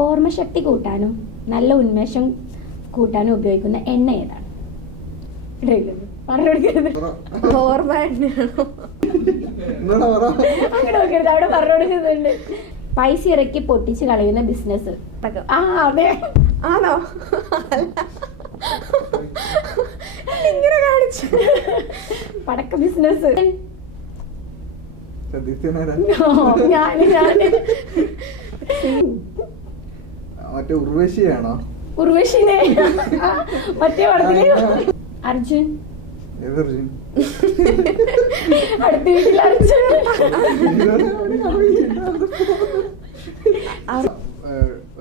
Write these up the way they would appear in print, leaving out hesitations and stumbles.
ഓർമ്മശക്തി കൂട്ടാനും നല്ല ഉന്മേഷം കൂട്ടാനും ഉപയോഗിക്കുന്ന എണ്ണ ഏതാണ്? ഓർമ്മ എണ്ണയാണോ? അവിടെ പറഞ്ഞു കൊടുക്കുന്നുണ്ട്. പൈസ ഇറക്കി പൊട്ടിച്ച് കളയുന്ന ബിസിനസ്. അതെ. ആണോ? ഇങ്ങനെ കാണിച്ചു. പടക്ക ബിസിനസ്. മറ്റേ ഉർവശിയാണോ? ഉർവശിനെ മറ്റേ പടത്തില് അർജുൻ. അടുത്ത വീട്ടിൽ അർജുൻ.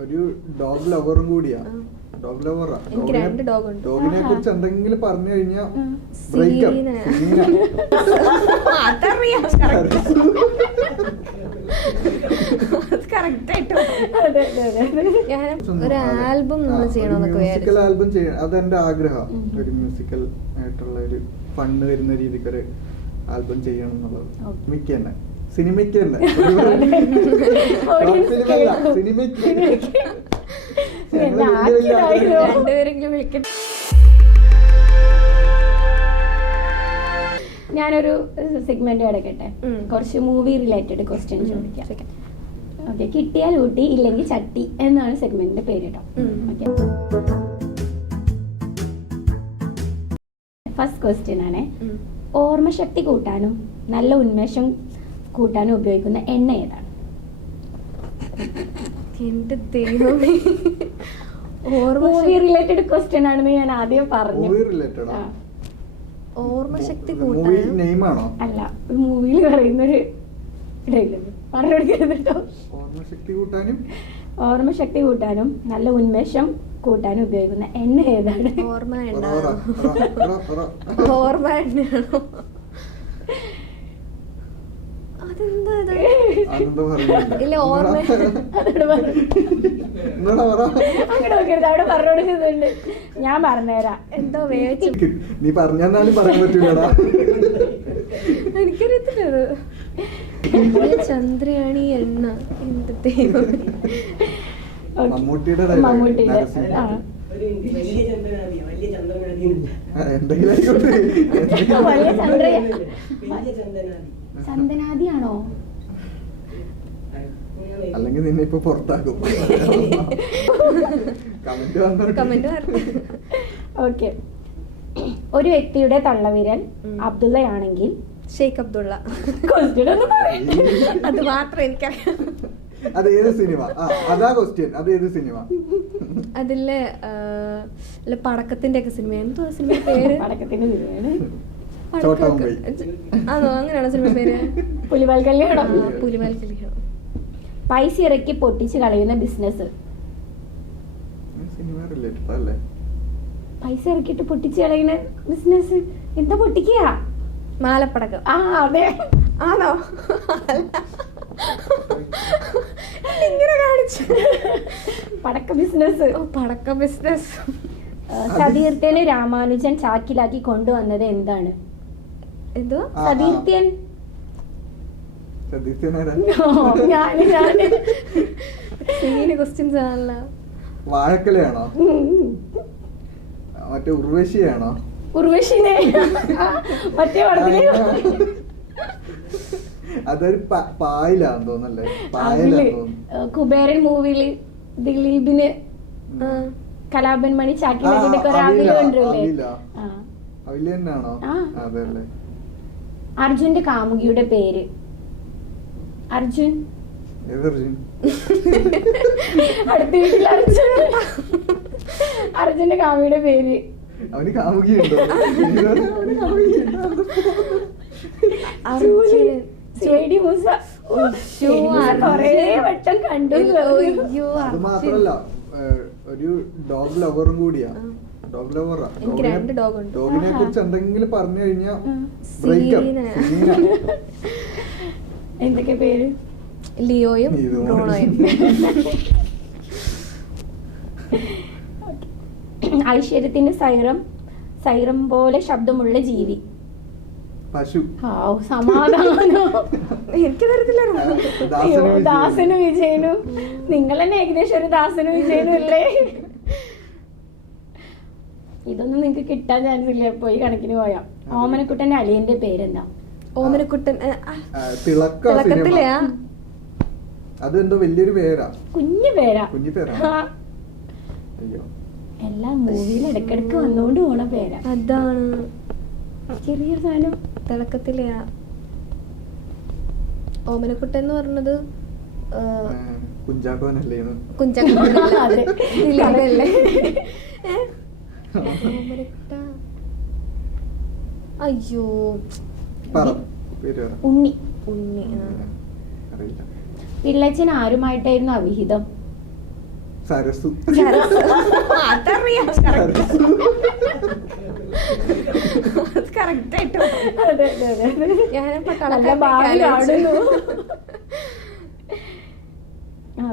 ഒരു ഡോഗ് ലവറും കൂടിയാ. ഡോഗ് ലവറാ. എനിക്ക് 2 ഡോഗ് ഉണ്ട്. ഡോഗിനെ കുറിച്ച് എന്തെങ്കിലും പറഞ്ഞു കഴിഞ്ഞാൽ ഒരു ആൽബം മ്യൂസിക്കൽ ആൽബം ചെയ്യണം. അതെന്റെ ആഗ്രഹം. ഒരു മ്യൂസിക്കൽ ആയിട്ടുള്ള ഒരു ഫണ്ട് വരുന്ന രീതിക്ക് ഒരു ആൽബം ചെയ്യണം എന്നുള്ളത്. മിക്ക തന്നെ സിനിമയ്ക്ക് തന്നെ സിനിമയ്ക്ക് ഞാനൊരു സെഗ്മെന്റ് കിടക്കട്ടെ. കുറച്ച് മൂവി റിലേറ്റഡ് ക്വസ്റ്റ്യൻ ചോദിക്കാം. ഓക്കെ, കിട്ടിയാൽ ഊട്ടി ഇല്ലെങ്കിൽ ചട്ടി എന്നാണ് സെഗ്മെന്റിന്റെ പേര് കേട്ടോ. ഓക്കെ, ഫസ്റ്റ് ക്വസ്റ്റ്യൻ ആണ്. ഓർമ്മശക്തി കൂട്ടാനും നല്ല ഉന്മേഷം കൂട്ടാനും ഉപയോഗിക്കുന്ന എണ്ണ ഏതാണ്? മൂവി റിലേറ്റഡ് ക്വസ്റ്റ്യൻ ആണെന്ന് ഞാൻ ആദ്യം പറഞ്ഞു. ഓർമ്മശക്തി അല്ല, മൂവിയിൽ പറയുന്നൊരു ഡയലോഗ് പറഞ്ഞു കൊടുക്കരുത് കേട്ടോ. ഓർമ്മശക്തി കൂട്ടാനും നല്ല ഉന്മേഷം കൂട്ടാനും ഉപയോഗിക്കുന്ന എണ്ണ ഏതാണ്? ഓർമ്മ എണ്ണയാണോ? അവിടെ പറഞ്ഞു കൊടുക്കുന്നുണ്ട്. ഞാൻ പറഞ്ഞുതരാം. എന്തോ വേവിച്ചു നീ പറഞ്ഞാലും പറയാൻ പറ്റൂലടാ. എനിക്കറിയത്തില്ലത്. ചന്ദ്രയാണി എണ്ണ. മമ്മൂട്ടിയുടെ ചന്ദനാദിയാണോ? അല്ലെങ്കിൽ നിന്നെ ഇപ്പൊ പുറത്താക്കും. കമന്റ്. ഓക്കെ, ഒരു വ്യക്തിയുടെ തള്ളവിരൽ അബ്ദുള്ളയാണെങ്കിൽ ഷെയ്ഖ് അബ്ദുള്ള. അത് മാത്രം എനിക്കറിയാം. അതേത് സിനിമ? അതാ ക്വസ്റ്റ്യൻ. അതേത് സിനിമ? അതിലെ പടക്കത്തിന്റെ ഒക്കെ സിനിമ. എന്തോ സിനിമ പേര്? പടക്കത്തിന്റെ സിനിമയാണ്. ആണോ? അങ്ങനെയാണോ സിനിമ പേര്? പുലിവാൽ കല്യാണം. പുലിവാൽ കല്യാണം. പൈസ ഇറക്കി പൊട്ടിച്ച് കളയുന്ന ബിസിനസ്. പൈസ ഇറക്കിട്ട് പൊട്ടിച്ച് കളയുന്ന ബിസിനസ് എന്താ? പൊട്ടിക്കുക? മാലപ്പടക്കം. അതെ. ആണോ? ഇങ്ങനെ കാണിച്ചു. പടക്ക ബിസിനസ്. പടക്ക ബിസിനസ്. സതീർത്ഥ്യന് രാമാനുജൻ ചാക്കിലാക്കി കൊണ്ടുവന്നത് എന്താണ്? എന്തോ സതീർത്ഥ്യൻ? ക്വസ്റ്റ്യൻസ് ആണല്ല. വാഴക്കലയാണോ? മറ്റേ ഉർവശിയാണോ? ഉർവശിനെ മറ്റേ പടത്തില് അതൊരു പായലാന്ന് തോന്നല്ലേ? കുബേരൻ മൂവിയില് ദിലീപിന് കലാപൻ മണി ചാക്കിലാക്കിട്ടൊക്കെ അതല്ലേ? അർജുന്റെ കാമുകിയുടെ പേര്? അർജുൻ. അടുത്ത വീട്ടിൽ അർജുൻ. അർജുന്റെ കാമുകിയുടെ പേര്? അവന് കാമുകിയുണ്ടോ? അത് മാത്രല്ല, ഒരു ഡോഗ് ലവറും കൂടിയാ. ഡോഗ് ലവറാ. എനിക്ക് 2 ഡോഗ് ഉണ്ട്. ഡോഗിനെ കുറിച്ച് എന്തെങ്കിലും പറഞ്ഞു കഴിഞ്ഞാൽ എന്തൊക്കെ പേര്? ലിയോയും ബ്രൂണോയും. ഐശ്വര്യത്തിന്റെ സൈറം പോലെ ശബ്ദമുള്ള ജീവി? പശു. സമാധാനോ. എനിക്ക് തരത്തില്ലായിരുന്നു. അയ്യോ, ദാസനും വിജയനും. നിങ്ങൾ തന്നെ ഏകദേശം ഒരു ദാസനും വിജയനും അല്ലേ? ഇതൊന്നും നിങ്ങക്ക് കിട്ടാൻ ചാൻസ് ഇല്ല. പോയി കണക്കിന് പോയാ. ഓമനക്കുട്ടന്റെ അളിയന്റെ പേരെന്താ? ഓമനക്കുട്ടൻ തിളക്കത്തിലെയാ. അതെന്തോ വലിയൊരു പേരാ. കുഞ്ഞു പേരാ. കുഞ്ഞു പേരാ. അയ്യോ, എല്ലാ മൂവിയിൽ ഇടക്കിടക്ക് വന്നോണ്ട് പോണ പേരാ. അതാണ് ചെറിയൊരു സാധനം. തിളക്കത്തിലെയാ. ഓമനക്കുട്ടൻ എന്ന് പറഞ്ഞത് കുഞ്ചാക്കോനല്ലേ? കുഞ്ചാക്കോനല്ലേ? അയ്യോ, ഉണ്ണി. ഉണ്ണി. അറിയില്ല. പിള്ളച്ചൻ ആരുമായിട്ടായിരുന്നു അവിഹിതം? സരസു. അതറിയാം.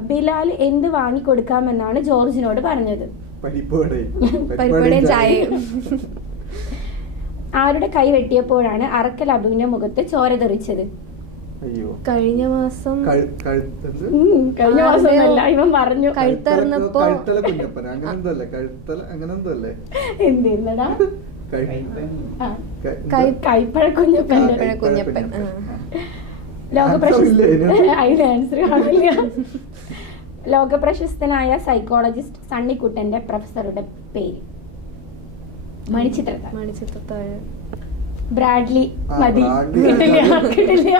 ബിലാൽ എന്ത് വാങ്ങിക്കൊടുക്കാമെന്നാണ് ജോർജിനോട് പറഞ്ഞത്? പരിപ്പുവടയും ചായയും. ആരുടെ കൈ വെട്ടിയപ്പോഴാണ് അറക്കൽ അബുവിന്റെ മുഖത്ത് ചോര തെറിച്ചത്? കഴിഞ്ഞ മാസം. കഴിഞ്ഞ മാസമല്ല, ഇവൻ പറഞ്ഞു. കഴുത്തറന്നപ്പോ എന്തിന്നടാ? കൈപ്പഴ കുഞ്ഞപ്പൻ. ലോക പ്രശസ്തനായ സൈക്കോളജിസ്റ്റ് സണ്ണിക്കുട്ടന്റെ പ്രൊഫസറുടെ പേര്? മണിച്ചിത്രത്താഴ്. ബ്രാഡ്ലി. മതി. കിട്ടില്ല.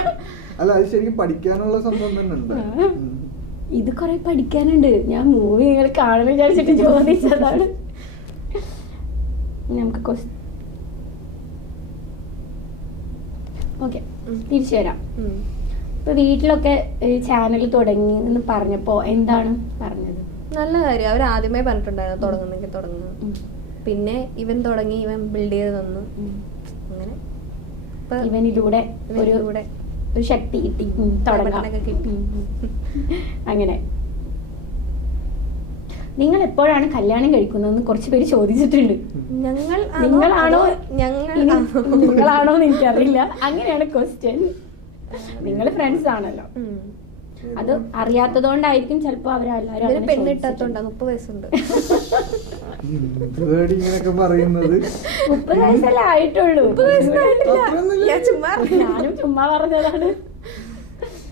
അല്ല, അത് ശരിക്കും പഠിക്കാനുള്ള സംഭവം തന്നെ ഉണ്ട്. ഇത് കൊറേ പഠിക്കാനുണ്ട്. ഞാൻ മൂവി നിങ്ങൾ കാണുന്ന വിചാരിച്ചിട്ട് ചോദിച്ചതാണ്. നമുക്ക് ഓക്കെ, തിരിച്ചു വരാം. ഇപ്പൊ വീട്ടിലൊക്കെ ചാനൽ തുടങ്ങി എന്ന് പറഞ്ഞപ്പോ എന്താണ് പറഞ്ഞത്? നല്ല കാര്യം. അവർ ആദ്യമേ പറഞ്ഞിട്ടുണ്ടായിരുന്നു തുടങ്ങുന്നെങ്കിൽ തുടങ്ങുന്നു. പിന്നെ ഇവൻ തുടങ്ങി, ഇവൻ ബിൽഡ് ചെയ്ത് തന്നു. അങ്ങനെ ഇവനിലൂടെ ഒരു ശക്തി കിട്ടി, തുടങ്ങാൻ കിട്ടി. അങ്ങനെ നിങ്ങൾ എപ്പോഴാണ് കല്യാണം കഴിക്കുന്നതെന്ന് കുറച്ച് പേര് ചോദിച്ചിട്ടുണ്ട്. നിങ്ങളാണോ എനിക്കറിയില്ല. അങ്ങനെയാണ് ക്വസ്റ്റ്യൻ. നിങ്ങൾ ഫ്രണ്ട്സ് ആണല്ലോ, അത് അറിയാത്തതുകൊണ്ടായിരിക്കും ചിലപ്പോ അവരെല്ലാരും. പെണ്ണിട്ടാത്തോണ്ടാ. 30 വയസ്സുണ്ട്. 30 വയസ്സല്ലേ ആയിട്ടുള്ളൂ. ഞാനും ചുമ്മാ പറഞ്ഞതാണ്.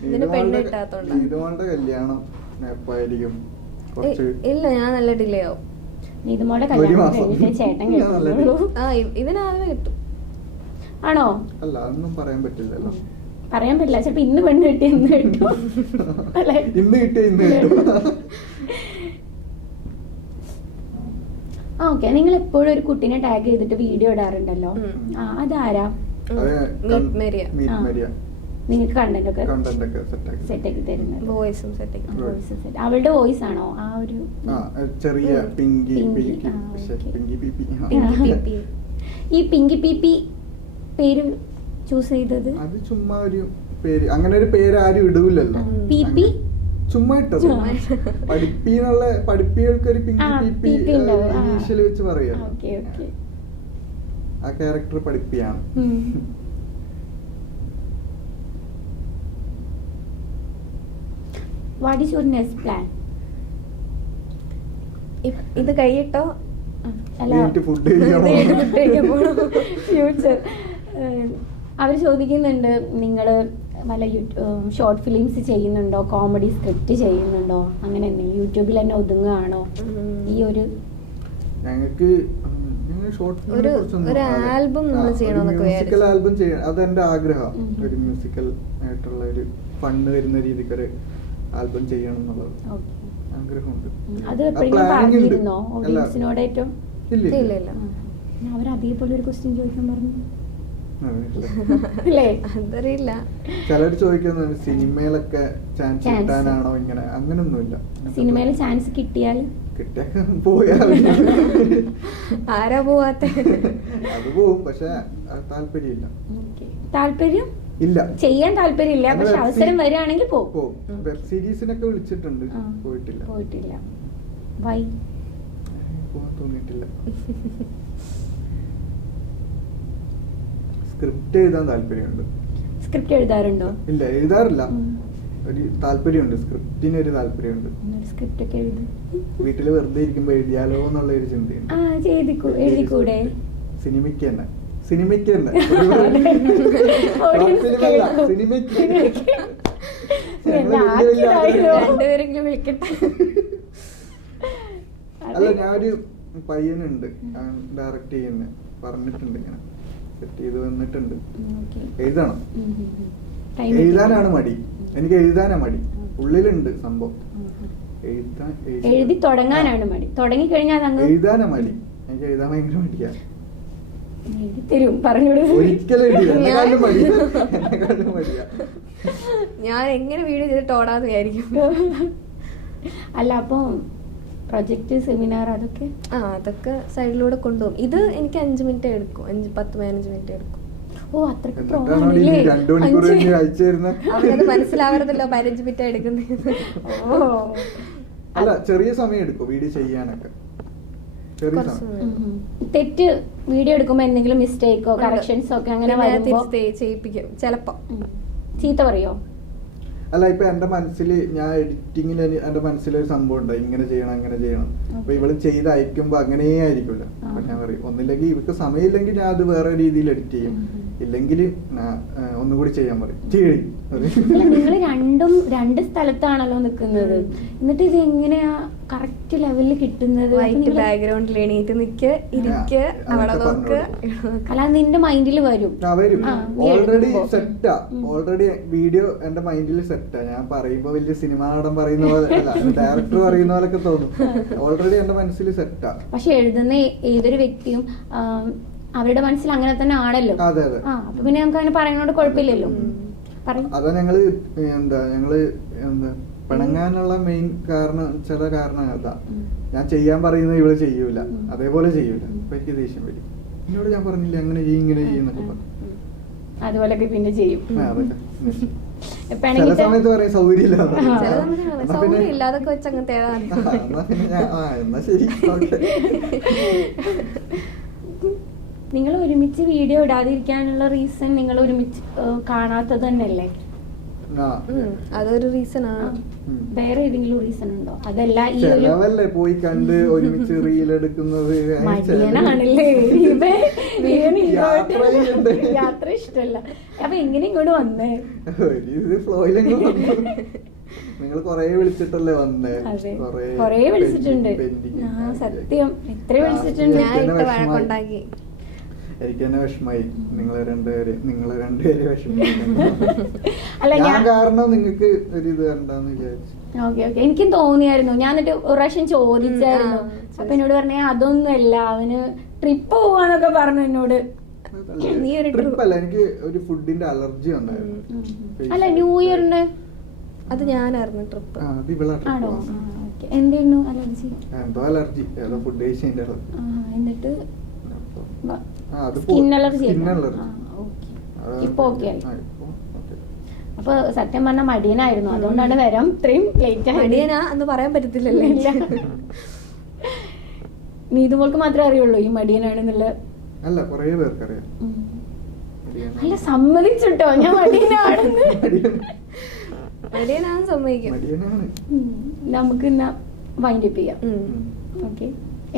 ഇതിന് പെണ്ണിട്ടാത്തോണ്ടാ. ഇല്ല, ഞാൻ നല്ല ഡിലേ ആവും. നീതുമോളുടെ കല്യാണം കഴിഞ്ഞിട്ട് ചേട്ടൻ കേട്ടുള്ളൂ. ഇവനാദ്യമേ കിട്ടും. ആണോ? അല്ല, അതൊന്നും പറയാൻ പറ്റില്ലല്ലോ. പറയാൻ പറ്റില്ല. ചിലപ്പോ ഇന്ന് പെണ്ണ് കിട്ടി ഇന്ന് കിട്ടും അല്ലെ? ഇന്ന് കിട്ടിയ ഇന്ന് കിട്ടും. ഓക്കെ, നിങ്ങൾ എപ്പോഴും ഒരു കുട്ടീനെ ടാഗ് ചെയ്തിട്ട് വീഡിയോ ഇടാറുണ്ടല്ലോ. അതാരാ? നിങ്ങൾക്ക് കണ്ടന്റ് ഒക്കെ സെറ്റ് ആക്കി തരുന്നത്? അവളുടെ വോയിസ് ആണോ? ആ ഒരു ചെറിയ ഈ പിങ്കി പീപ്പി പേര് ചൂസ് ചെയ്തത്? അത് ചുമ്മാ ഒരു പേര്. അങ്ങനെ ഒരു പേര് ആരും ഇടൂലല്ലോ. പീപ്പി ചുമ്മാ ഇട്ടത്. പഠിപ്പിന്നുള്ള പഠിപ്പികൾക്കൊരു പിങ്കി പീപ്പി ഇനീഷ്യൽ വെച്ച് പറയാം. ആ ക്യാരക്ടർ പഠിപ്പിയാണ്. What is your next plan? ഇത് കഴിയിട്ടോ ഫ്യൂച്ചർ. അവർ ചോദിക്കുന്നുണ്ട് നിങ്ങൾ വല്ല ഷോർട്ട് ഫിലിംസ് ചെയ്യുന്നുണ്ടോ, കോമഡി സ്ക്രിപ്റ്റ് ചെയ്യുന്നുണ്ടോ, അങ്ങനെ എന്തെങ്കിലും യൂട്യൂബിൽ തന്നെ ഒതുങ്ങുകയാണോ? ഈ ഒരു ഞങ്ങൾക്ക് ഒരു ആൽബം മ്യൂസിക്കൽ ആൽബം ചെയ്യണം. അതെന്റെ ആഗ്രഹം. ഒരു മ്യൂസിക്കൽ ആയിട്ടുള്ള ഒരു ഫണ്ട് വരുന്ന രീതിക്ക് ഒരു ആൽബം ചെയ്യണം എന്നുള്ളത് ആഗ്രഹമുണ്ട്. അത് എപ്പോഴെങ്കിലും പറഞ്ഞിരുന്നോ ഓഡിയൻസിനോട്? ഏറ്റവും ഇല്ല. അവർ അതേപോലെ ഒരു ക്വസ്റ്റ്യൻ ചോദിക്കാൻ പറഞ്ഞു. അതറിയില്ല. ചിലർ ചോദിക്കുന്നത് സിനിമയിലൊക്കെ ചാൻസ് കിട്ടാനാണോ ഇങ്ങനെ. അങ്ങനൊന്നുമില്ല. സിനിമയിൽ ചാൻസ് കിട്ടിയാൽ പോയാൽ ആരാ പോവാത്ത? അത് പോവും, പക്ഷെ താല്പര്യമില്ല. താല്പര്യം ഇല്ല, ചെയ്യാൻ താല്പര്യമില്ല, പക്ഷെ അവസരം വരികയാണെങ്കിൽ പോകും. വെബ് സീരീസിനൊക്കെ വിളിച്ചിട്ടുണ്ട്, പോയിട്ടില്ല. വൈ? പോവാൻ തോന്നിയിട്ടില്ല. സ്ക്രിപ്റ്റ് എഴുതാൻ താല്പര്യമുണ്ട്. സ്ക്രിപ്റ്റ് എഴുതാറുണ്ടോ? ഇല്ല, എഴുതാറില്ല. ഒരു താല്പര്യമുണ്ട്, സ്ക്രിപ്റ്റിന് ഒരു താല്പര്യമുണ്ട്. സ്ക്രിപ്റ്റ് ഒക്കെ എഴുതും. വീട്ടില് വെറുതെ ഇരിക്കുമ്പോ എഴുതിയാലോ എന്നുള്ള ഒരു ചിന്തയുണ്ട്. എഴുതിക്കൂടെ? സിനിമയ്ക്ക് തന്നെ, സിനിമയ്ക്ക് തന്നെ സിനിമയ്ക്ക് രണ്ടുപേരെങ്കിലും വിളിക്കട്ടെ. അല്ല, ഞാനൊരു പയ്യനുണ്ട് ഡയറക്റ്റ് ചെയ്യുന്ന, പറഞ്ഞിട്ടുണ്ട്, ഇങ്ങനെ സെറ്റ് ചെയ്ത് വന്നിട്ടുണ്ട്. എഴുതണം. എഴുതാനാണ് മടി, എനിക്ക് എഴുതാനാ മടി. ഉള്ളിലുണ്ട് സംഭവം, എഴുതി തുടങ്ങാനാണ് മടി. തുടങ്ങി കഴിഞ്ഞാൽ എഴുതാനാ മടി. എനിക്ക് എഴുതാൻ ഭയങ്കര മടിയാ. തരും പറഞ്ഞോളൂ. ഒരിക്കലും എഴുതില്ല, മടിയാ. ഞാൻ എങ്ങനെ വീഡിയോ ചെയ്തിട്ട് ഓടാന്ന് വിചാരിക്കും. അല്ല, അപ്പൊ പ്രൊജക്ട്, സെമിനാർ അതൊക്കെ അതൊക്കെ സൈഡിലൂടെ കൊണ്ടുപോകും. ഇത് എനിക്ക് 5 മിനിറ്റ് എടുക്കും, 10-15 മിനിറ്റ് എടുക്കും. ഓ, അത്രക്ക് അവരത് മനസ്സിലാവരുതല്ലോ 15 മിനിറ്റ് എടുക്കുന്നത്. അല്ല, ചെറിയ സമയം എടുക്കും വീഡിയോ ചെയ്യാനൊക്കെ. തെറ്റ് വീഡിയോ എടുക്കുമ്പോ എന്തെങ്കിലും മിസ്റ്റേക്കോ കറക്ഷൻസോ ഒക്കെ അങ്ങനെ ചെയ്യിപ്പിക്കും ചിലപ്പോ. ചീത്ത പറയോ? അല്ല, ഇപ്പൊ എന്റെ മനസ്സില് ഞാൻ എഡിറ്റിങ്ങിന് എന്റെ മനസ്സിലൊരു സംഭവം ഉണ്ട്, ഇങ്ങനെ ചെയ്യണം അങ്ങനെ ചെയ്യണം. അപ്പൊ ഇവള് ചെയ്ത് അയക്കുമ്പോ അങ്ങനെ ആയിരിക്കില്ല. അപ്പൊ ഞാൻ പറയും, ഒന്നില്ലെങ്കിൽ ഇവർക്ക് സമയമില്ലെങ്കിൽ ഞാൻ അത് വേറെ രീതിയിൽ എഡിറ്റ് ചെയ്യും, ഇല്ലെങ്കിൽ ഒന്നുകൂടി ചെയ്യാൻ പറയും. നിങ്ങൾ രണ്ട് സ്ഥലത്താണല്ലോ നിക്കുന്നത്, എന്നിട്ട് ഇത് എങ്ങനെയാ കറക്റ്റ് ലെവലിൽ കിട്ടുന്നത്? വൈറ്റ് ബാക്ക്ഗ്രൗണ്ടിൽ എണീറ്റ് നിക്ക്, ഇരിക്ക്, അവിടെ നോക്ക്. അല്ല, നിന്റെ മൈൻഡിൽ വരും. ഓൾറെഡി സെറ്റാ, ഓൾറെഡി വീഡിയോ എന്റെ മൈൻഡിൽ സെറ്റാ. ഞാൻ പറയുമ്പോ വലിയ സിനിമ നടൻ പറയുന്ന പോലെ അല്ല, ഡയറക്ടർ പറയുന്ന പോലൊക്കെ തോന്നും. ഓൾറെഡി എന്റെ മനസ്സിൽ സെറ്റാ. പക്ഷെ എഴുതുന്ന ഏതൊരു വ്യക്തിയും അവരുടെ മനസ്സിൽ അങ്ങനെ തന്നെ ആണല്ലോ. അതെ അതെ. അപ്പൊ പിന്നെ നമുക്ക് അങ്ങനെ പറയുന്നോണ്ട് കുഴപ്പമില്ലല്ലോ. അതാ ഞങ്ങള് പിണങ്ങാനുള്ള മെയിൻ കാരണം, ചില കാരണം അതാ. ഞാൻ ചെയ്യാൻ പറയുന്നത് ഇവള് ചെയ്യൂല, അതേപോലെ ചെയ്യൂല. അപ്പൊ എനിക്ക് ദേഷ്യം വരും. എന്നോട് ഞാൻ പറഞ്ഞില്ല അങ്ങനെ ചെയ്യും ഇങ്ങനെ ചെയ്യുന്നൊക്കെ പറഞ്ഞു. അതുപോലൊക്കെ പിന്നെ ചെയ്യും. ചില സമയത്ത് പറയും സൗകര്യം ഇല്ലാതൊക്കെ വെച്ച് അങ്ങനത്തെ എന്നാ ശരി. നിങ്ങൾ ഒരുമിച്ച് വീഡിയോ ഇടാതിരിക്കാനുള്ള റീസൺ നിങ്ങൾ ഒരുമിച്ച് കാണാത്തത് തന്നെയല്ലേ? അതൊരു റീസൺ ആണ്. വേറെ ഏതെങ്കിലും റീസൺ ഉണ്ടോ? അതല്ല ഈ ചെലവല്ലേ പോയി കണ്ട് ഒരുമിച്ച് റീൽ എടുക്കുന്നത്. മടിയനാണല്ലേ യാത്ര ഇഷ്ടല്ല. അപ്പൊ എങ്ങനെ ഇങ്ങോട്ട് വന്നേ? നിങ്ങൾ കൊറേ വിളിച്ചിട്ടല്ലേ വന്നേ? കൊറേ വിളിച്ചിട്ടുണ്ട്. സത്യം എത്ര വിളിച്ചിട്ടുണ്ട്. എനിക്ക് തന്നെ വിഷമായി. നിങ്ങളെ രണ്ടുപേരെ വിഷമായി. ഞാൻ കാരണം നിങ്ങൾക്ക് ഒരു ഇത് കണ്ടെന്ന് വിചാരിച്ചു. ഓക്കെ. എനിക്കും തോന്നിയായിരുന്നു. ഞാൻ എന്നിട്ട് ഒരു പ്രാവശ്യം ചോദിച്ചായിരുന്നു. അപ്പൊ എന്നോട് പറഞ്ഞേ അതൊന്നുമല്ല, അവന് ട്രിപ്പ് പോവാന്നൊക്കെ പറഞ്ഞു എന്നോട്. ട്രിപ്പല്ല, എനിക്ക് ഒരു ഫുഡിന്റെ അലർജി ഉണ്ടായിരുന്നു. അല്ല, ന്യൂ ഇയറിന് അത് ഞാനായിരുന്നു ട്രിപ്പ്. ആണോ? എന്തായിരുന്നു അലർജി? എന്തോ അലർജി, ഏതോ ഫുഡ് കഴിച്ചതിന്റെ അലർജി. എന്നിട്ട് സ്കിൻ അലർജി. ഇപ്പൊ ഓക്കെ ആയി. അപ്പൊ സത്യം പറഞ്ഞ മടിയനായിരുന്നു, അതുകൊണ്ടാണ് വരാം ഇത്രയും ലേറ്റ് ആയി. മടിയനാ എന്ന് പറയാൻ പറ്റത്തില്ലല്ലോ. നീതുമോൾക്ക് മാത്രമേ അറിയുള്ളൂ ഈ മടിയനാണെന്നുള്ള. അല്ല, കുറേ പേർക്കറിയാം. അല്ല, സമ്മതിച്ചിട്ടോ ഞാൻ മടിയനാണെന്ന്. മടിയനാണ് സമ്മതിക്കും. നമുക്ക് ഇന്ന് വൈൻഡ് അപ്പ് ചെയ്യാം. ഓക്കെ,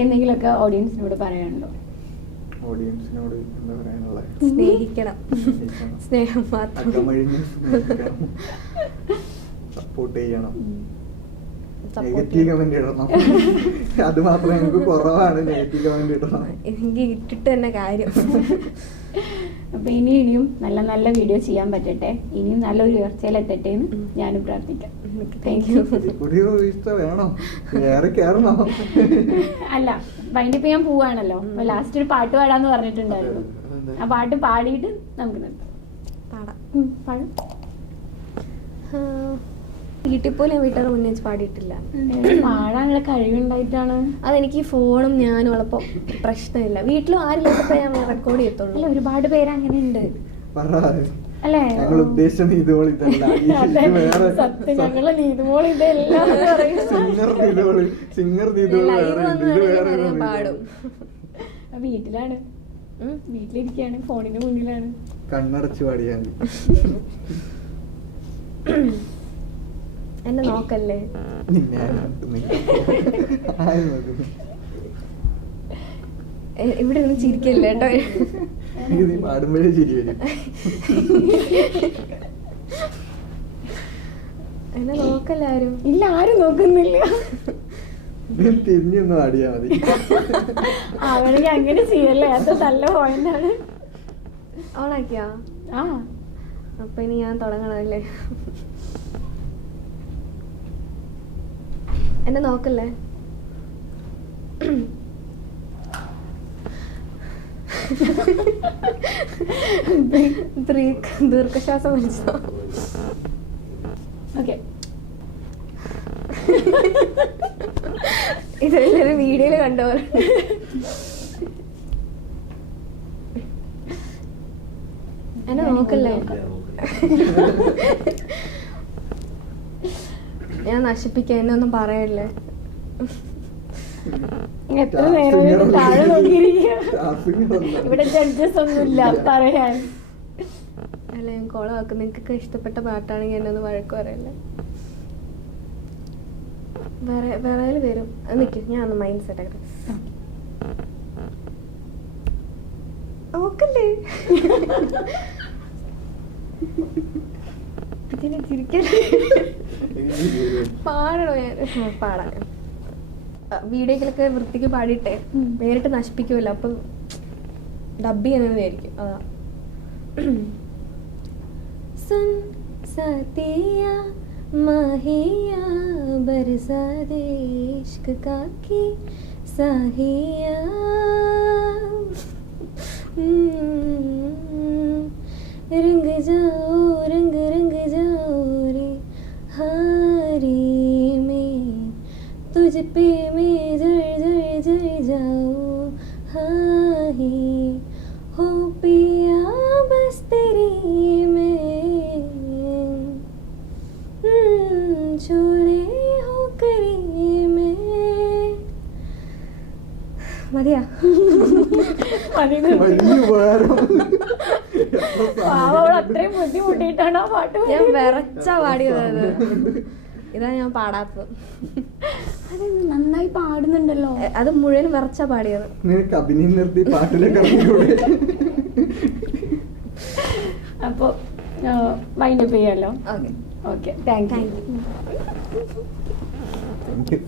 എന്തെങ്കിലുമൊക്കെ ഓഡിയൻസിനോട് പറയാനുണ്ടോ? ഓഡിയൻസിനോട് എന്താ പറയാനുള്ളത്? സ്നേഹിക്കണം, സ്നേഹം മാത്രം. സപ്പോർട്ട് ചെയ്യണം, നെഗറ്റീവ് കമന്റ് ഇടണം. അത് മാത്രമേ എനിക്ക് കുറവാണ്, നെഗറ്റീവ് കമന്റ് ഇടണം. എനിക്ക് ഇട്ടിട്ട് തന്നെ കാര്യം. അപ്പൊ ഇനിയും നല്ല നല്ല വീഡിയോ ചെയ്യാൻ പറ്റട്ടെ, ഇനിയും നല്ലൊരു ഉയർച്ചയിലെത്തട്ടെ എന്ന് ഞാനും പ്രാർത്ഥിക്കാം. വേണോ വേറെ കേറണോ? അല്ല, വൈൻഡപ്പ് ചെയ്യാൻ പോവാണല്ലോ. ലാസ്റ്റ് ഒരു പാട്ട് പാടാന്ന് പറഞ്ഞിട്ടുണ്ടായിരുന്നു. ആ പാട്ട് പാടിയിട്ട് നമുക്ക് നിർത്താം. പാടാം. വീട്ടിൽ പോലെ വീട്ടുകാർ മുന്നേ പാടിയിട്ടില്ല. പാടാനുള്ള കഴിവുണ്ടായിട്ടാണ്. അതെനിക്ക് ഫോണും ഞാനും ഉള്ളപ്പോ പ്രശ്നമില്ല. വീട്ടിലും ആരില്ലാത്തപ്പോ ഞാൻ റെക്കോർഡ് ചെയ്യത്തുള്ളൂ. അല്ല, ഒരുപാട് പേര് അങ്ങനെ ഉണ്ട് അല്ലേ? ഉദ്ദേശം വീട്ടിലാണ്, വീട്ടിലിരിക്കാണ്, ഫോണിന് മുന്നിലാണ്. കണ്ണടച്ച് പാടിയാൽ മതി. എന്നെ നോക്കല്ലേ. നിന്നെ ആരും നോക്കുന്നില്ല. ആരും നോക്കുന്നു. ഇവിടെ ഒന്നും ചിരിക്കല്ലേ കേട്ടോ. എനിക്ക് നീ പാടുമ്പോഴേ ചിരി വരും. എന്നെ നോക്കല്ലേ ആരും. ഇല്ല, ആരും നോക്കുന്നില്ല. നീ തിരിഞ്ഞൊന്ന് പാടിയാ മതി. അവണെങ്കിൽ അങ്ങനെ ചെയ്യല്ലേ, അത് നല്ല പോയിന്റാണ്. ഓണാക്കിയാ? ആ, അപ്പൊ ഇനി ഞാൻ തുടങ്ങണമല്ലേ. എന്നെ നോക്കല്ലേ. ദീർഘശ്വാസം വലിച്ചോ. ഓക്കെ. ഇതെല്ലാരും വീഡിയോയില് കണ്ടപോലെ. എന്നെ നോക്കല്ലേ. ഞാൻ നശിപ്പിക്കാം, എന്നെ ഒന്നും പറയല്ലേ. എത്ര നേരം താഴെ നോക്കിയിരിക്കുക. ഇവിടെ ജഡ്ജസ് ഒന്നുമില്ല പറയാൻ. അല്ല, ഞാൻ കോളമാക്കും. നിങ്ങൾക്കൊക്കെ ഇഷ്ടപ്പെട്ട പാട്ടാണെങ്കിൽ എന്നെ ഒന്ന് വഴക്ക് പറയല്ലേ. വേറെ വരും. നിൽക്കും, ഞാൻ ഒന്ന് മൈൻഡ് സെറ്റ് ആക്കട്ടെ. നോക്കല്ലേ. ഇതിനെ ചിരിക്കല്ലേ. പാടണോ ഞാൻ? പാടാം. വീഡിയോയിലൊക്കെ വൃത്തിക്ക് പാടിയിട്ടേ നേരിട്ട് നശിപ്പിക്കുമല്ലോ, അപ്പം ഡബ് ചെയ്യാനെന്ന് വിചാരിക്കും. അതാ. സുൻ സാത്തിയ മാഹിയ ബർസാ ദേ ഇഷ്ക് കാക്കി സാഹിയ रंग जाओ रंग रंग जाओ रे हारी में तुझ पे मैं जर जर जर जाओ हाही हो पिया बस तेरी में छोड़े हो करी में. മതിയാ? വലിയ ഉപകാരം. അവൾ അത്രയും ബുദ്ധിമുട്ടിയിട്ടാണ് ആ പാട്ട്. ഞാൻ വിറച്ച പാടിയത്. ഇതാ ഞാൻ പാടാത്തത്. അത് നന്നായി പാടുന്നുണ്ടല്ലോ. അത് മുഴുവൻ വിറച്ച പാടിയത്. നിനക്ക് അഭിനയം നിർത്തി പാട്ടിലേക്ക് ഇറങ്ങിക്കൂടെ? അപ്പൊ വൈൻഡപ്പ് ചെയ്യാലോ. Okay okay, thank you. Thank you.